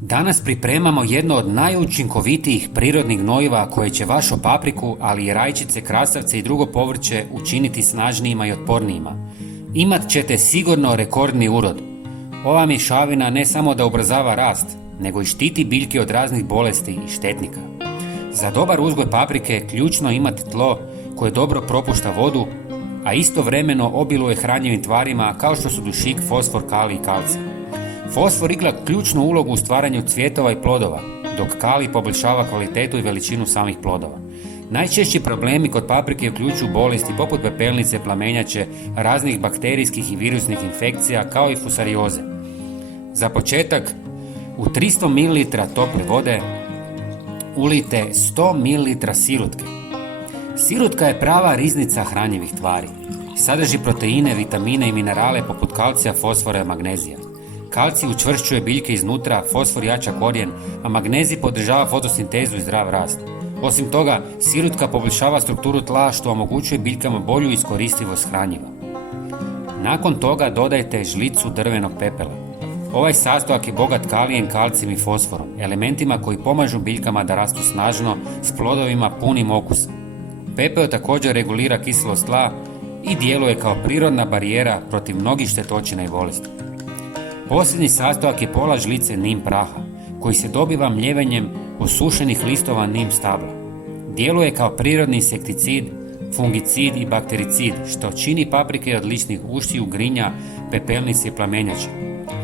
Danas pripremamo jedno od najučinkovitijih prirodnih gnojiva koje će vašu papriku, ali i rajčice, krasavce i drugo povrće učiniti snažnijima i otpornijima. Imat ćete sigurno rekordni urod. Ova mješavina ne samo da ubrzava rast, nego i štiti biljke od raznih bolesti i štetnika. Za dobar uzgoj paprike ključno je imati tlo koje dobro propušta vodu, a istovremeno obiluje hranjivim tvarima kao što su dušik, fosfor, kalij i kalcij. Fosfor igra ključnu ulogu u stvaranju cvjetova i plodova, dok kalij poboljšava kvalitetu i veličinu samih plodova. Najčešći problemi kod paprike uključuju bolesti poput pepelnice, plamenjače, raznih bakterijskih i virusnih infekcija kao i fusarioze. Za početak, u 300 ml tople vode ulijte 100 ml sirutke. Sirutka je prava riznica hranjivih tvari. Sadrži proteine, vitamine i minerale poput kalcija, fosfora i magnezija. Kalcij učvršćuje biljke iznutra, fosfor jača korijen, a magnezij podržava fotosintezu i zdrav rast. Osim toga, sirutka poboljšava strukturu tla što omogućuje biljkama bolju iskoristivost hranjiva. Nakon toga dodajte žlicu drvenog pepela. Ovaj sastojak je bogat kalijem, kalcijem i fosforom, elementima koji pomažu biljkama da rastu snažno s plodovima punim okusa. Pepeo također regulira kiselost tla i djeluje kao prirodna barijera protiv mnogih štetočina i bolesti. Posljednji sastojak je pola žlice nim praha, koji se dobiva mljevenjem osušenih listova nim stabla. Djeluje kao prirodni insekticid, fungicid i baktericid, što čini paprike od ličnih ušiju, grinja, pepelnice i plamenjača.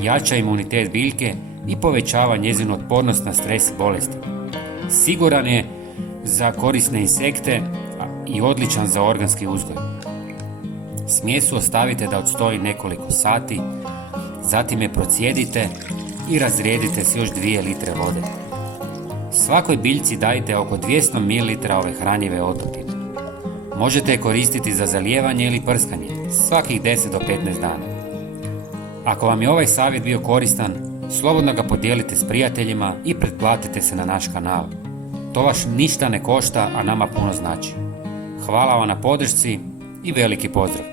Jača imunitet biljke i povećava njezinu otpornost na stres i bolesti. Siguran je za korisne insekte i odličan za organski uzgoj. Smjesu ostavite da odstoji nekoliko sati, zatim je procijedite i razrijedite s još 2 litre vode. Svakoj biljci dajte oko 200 ml ove hranjive otopine. Možete je koristiti za zalijevanje ili prskanje svakih 10 do 15 dana. Ako vam je ovaj savjet bio koristan, slobodno ga podijelite s prijateljima i pretplatite se na naš kanal. To vas ništa ne košta, a nama puno znači. Hvala vam na podršci i veliki pozdrav!